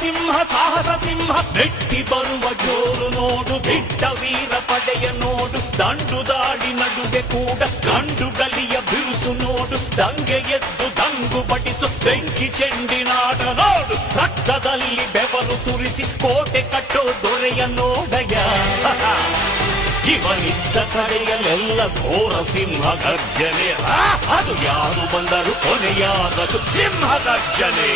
ಸಿಂಹ ಸಾಹಸ ಸಿಂಹ ಮೆಟ್ಟಿ ಬರುವ ಜೋರು ನೋಡು, ಬಿಟ್ಟ ವೀರ ಪಡೆಯ ನೋಡು, ದಂಡು ದಾಳಿ ನಡುವೆ ಕೂಡ ಗಂಡು ಗಲಿಯ ಬಿರುಸು ನೋಡು, ದಂಗೆ ಎದ್ದು ದಂಗು ಬಡಿಸು ಬೆಂಕಿ ಚೆಂಡಿನಾಡ ನೋಡು, ರಕ್ತದಲ್ಲಿ ಬೆವರು ಸುರಿಸಿ ಕೋಟೆ ಕಟ್ಟೋ ದೊರೆಯ ನೋಡಯ. ಇವನಿದ್ದ ಕಡೆಯಲ್ಲೆಲ್ಲ ಘೋರ ಸಿಂಹ ಗರ್ಜನೆ, ಅದು ಯಾರು ಬಂದರು ಕೊನೆಯಾದದು ಸಿಂಹ ಗರ್ಜನೆ.